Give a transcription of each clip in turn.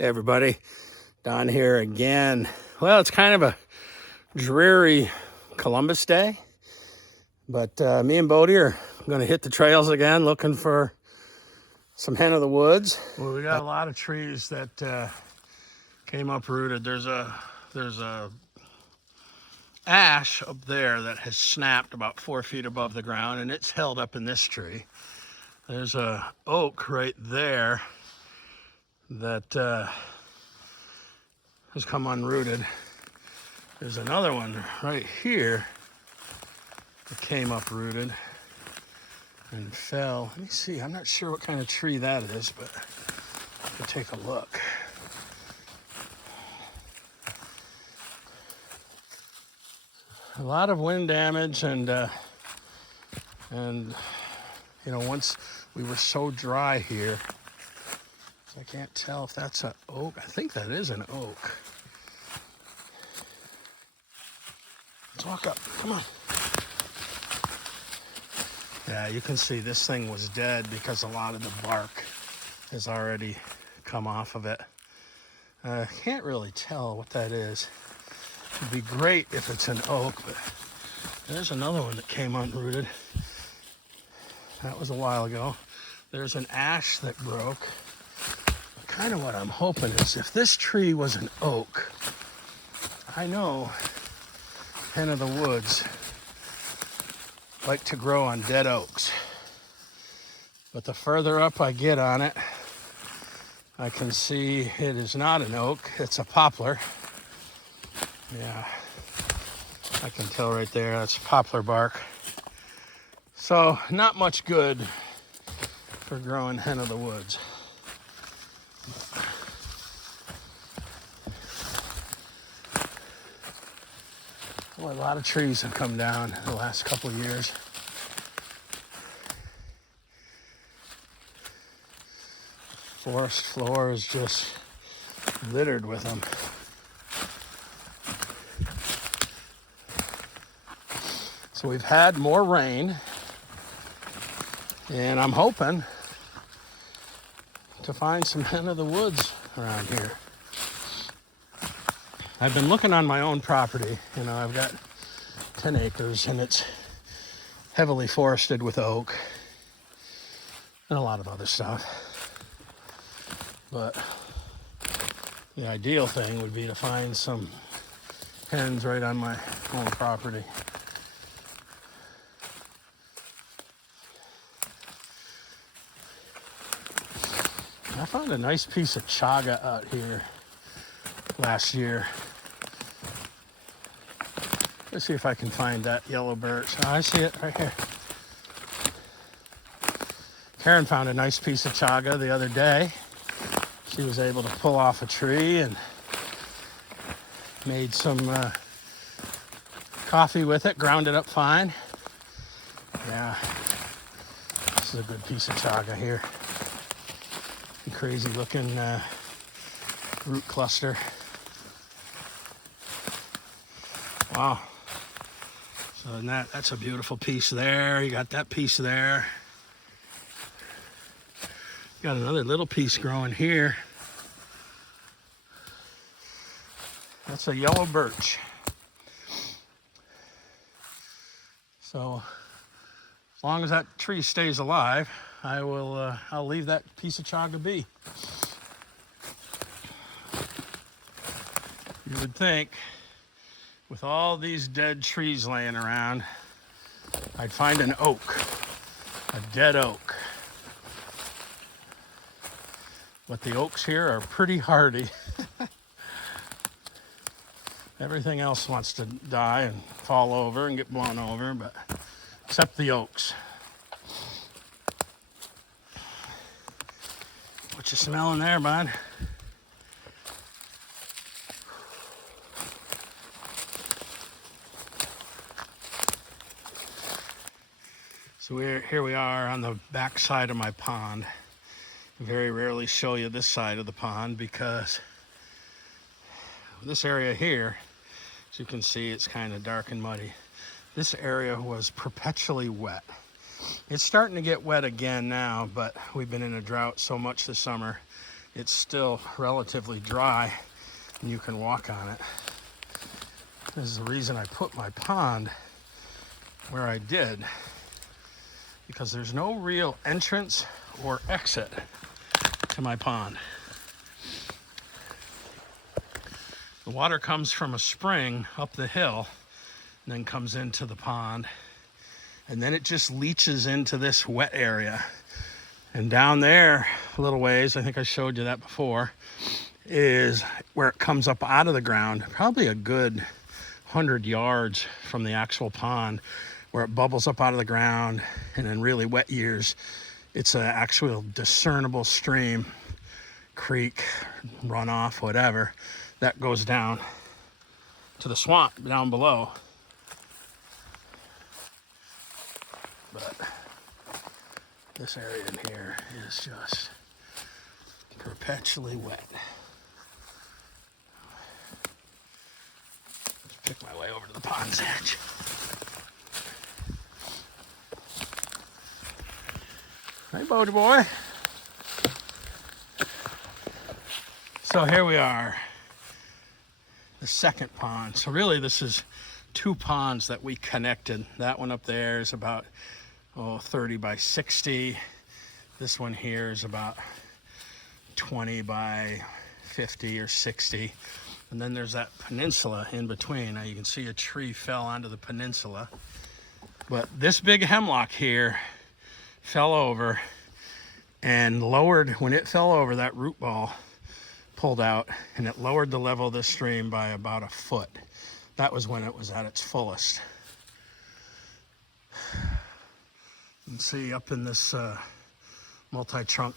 Hey everybody, Don here again. Well, it's kind of a dreary Columbus Day, but me and Bodhi are going to hit the trails again looking for some hen of the woods. Well, we got a lot of trees that came uprooted. There's a ash up there that has snapped about 4 feet above the ground, and it's held up in this tree. There's a oak right there that has come unrooted. There's another one right here that came uprooted and fell. Let me see, I'm not sure what kind of tree that is, but we'll take a look. A lot of wind damage, and you know, once we were so dry here, I can't tell if that's an oak. I think that is an oak. Let's walk up, come on. Yeah, you can see this thing was dead because a lot of the bark has already come off of it. I can't really tell what that is. It'd be great if it's an oak, but there's another one that came unrooted. That was a while ago. There's an ash that broke. Kind of what I'm hoping is if this tree was an oak, I know hen of the woods like to grow on dead oaks. But the further up I get on it, I can see it is not an oak, it's a poplar. Yeah, I can tell right there, that's poplar bark. So not much good for growing hen of the woods. Well, a lot of trees have come down in the last couple of years. Forest floor is just littered with them. So we've had more rain, and I'm hoping to find some hen of the woods around here. I've been looking on my own property. You know, I've got 10 acres and it's heavily forested with oak and a lot of other stuff. But the ideal thing would be to find some hens right on my own property. I found a nice piece of chaga out here last year. Let's see if I can find that yellow birch. Oh, I see it right here. Karen found a nice piece of chaga the other day. She was able to pull off a tree and made some coffee with it, ground it up fine. Yeah, this is a good piece of chaga here. Crazy looking root cluster. Wow. So that's a beautiful piece there. You got that piece there. Got another little piece growing here. That's a yellow birch. So as long as that tree stays alive, I'll leave that piece of chaga be. You would think with all these dead trees laying around, I'd find an oak, a dead oak. But the oaks here are pretty hardy. Everything else wants to die and fall over and get blown over, but except the oaks. What you smelling there, bud? So here we are on the back side of my pond. I very rarely show you this side of the pond because this area here, as you can see, it's kind of dark and muddy. This area was perpetually wet. It's starting to get wet again now, but we've been in a drought so much this summer, it's still relatively dry and you can walk on it. This is the reason I put my pond where I did, because there's no real entrance or exit to my pond. The water comes from a spring up the hill and then comes into the pond, and then it just leaches into this wet area. And down there a little ways, I think I showed you that before, is where it comes up out of the ground, probably a good 100 yards from the actual pond, where it bubbles up out of the ground. And in really wet years, it's an actual discernible stream, creek, runoff, whatever, that goes down to the swamp down below. But this area in here is just perpetually wet. Let's pick my way over to the pond's edge. Hey, Bodhi boy. So here we are, the second pond. So really this is two ponds that we connected. That one up there is about 30 by 60. This one here is about 20 by 50 or 60. And then there's that peninsula in between. Now you can see a tree fell onto the peninsula. But this big hemlock here fell over and lowered, when it fell over, that root ball pulled out and it lowered the level of the stream by about a foot. That was when it was at its fullest. You can see up in this multi-trunk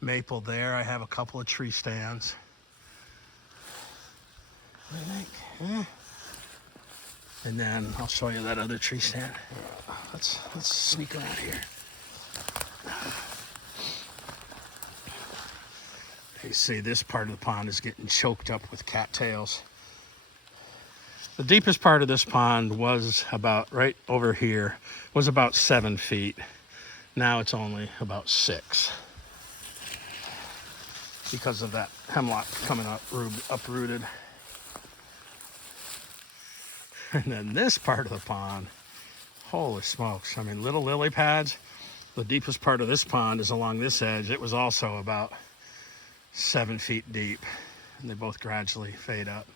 maple there, I have a couple of tree stands. What do you think? And then I'll show you that other tree stand. Let's sneak around here. You see this part of the pond is getting choked up with cattails. The deepest part of this pond was about right over here, was about 7 feet. Now it's only about 6 because of that hemlock coming up uprooted. And then this part of the pond, holy smokes. I mean, little lily pads. The deepest part of this pond is along this edge. It was also about 7 feet deep, and they both gradually fade up.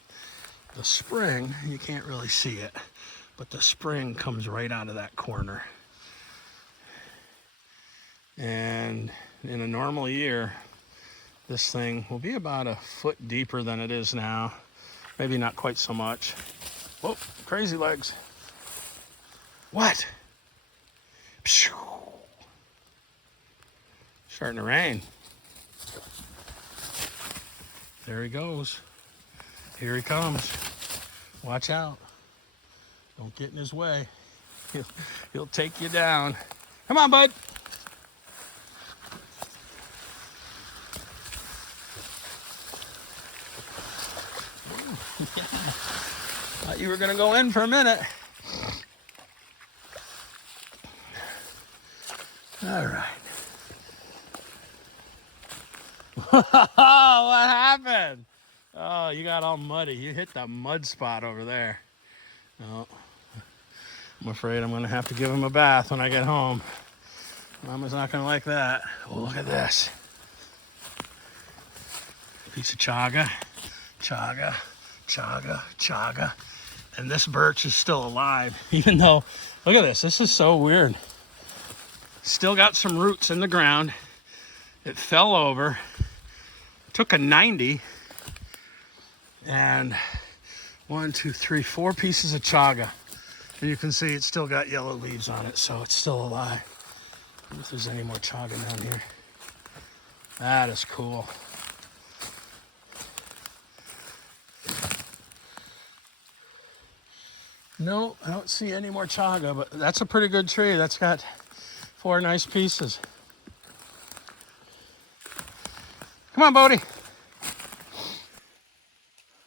The spring, you can't really see it, but the spring comes right out of that corner. And in a normal year, this thing will be about a foot deeper than it is now. Maybe not quite so much. Whoa, crazy legs. What? Starting to rain. There he goes. Here he comes. Watch out. Don't get in his way. He'll take you down. Come on, bud. Yeah. Thought you were going to go in for a minute. All right. What happened? Oh, you got all muddy. You hit the mud spot over there. Oh, I'm afraid I'm going to have to give him a bath when I get home. Mama's not going to like that. Oh, look at this. Piece of chaga, chaga, chaga, chaga. And this birch is still alive, even though, look at this. This is so weird. Still got some roots in the ground. It fell over, took a 90, and 1, 2, 3, 4 pieces of chaga. And you can see it's still got yellow leaves on it, so it's still alive. I wonder if there's any more chaga down here. That is cool. No, I don't see any more chaga, but that's a pretty good tree. That's got 4 nice pieces. Come on, Bodhi.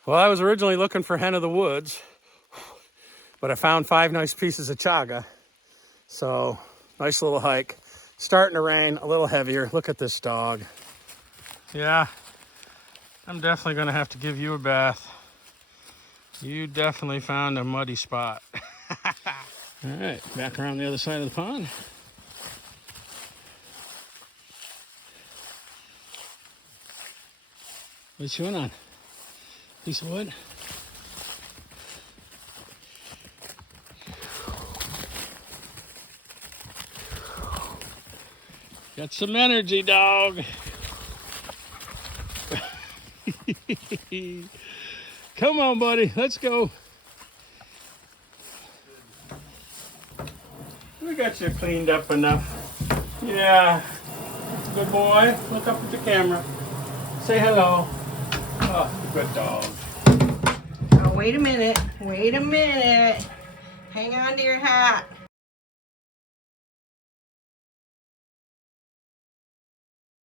Well, I was originally looking for hen of the woods, but I found 5 nice pieces of chaga. So, nice little hike. Starting to rain, a little heavier. Look at this dog. Yeah, I'm definitely gonna have to give you a bath. You definitely found a muddy spot. All right, back around the other side of the pond. What you chewing on? Piece of wood? Got some energy, dog. Come on, buddy, let's go. We got you cleaned up enough. Yeah, good boy. Look up at the camera. Say hello. Oh, good dog. Oh, wait a minute. Wait a minute. Hang on to your hat.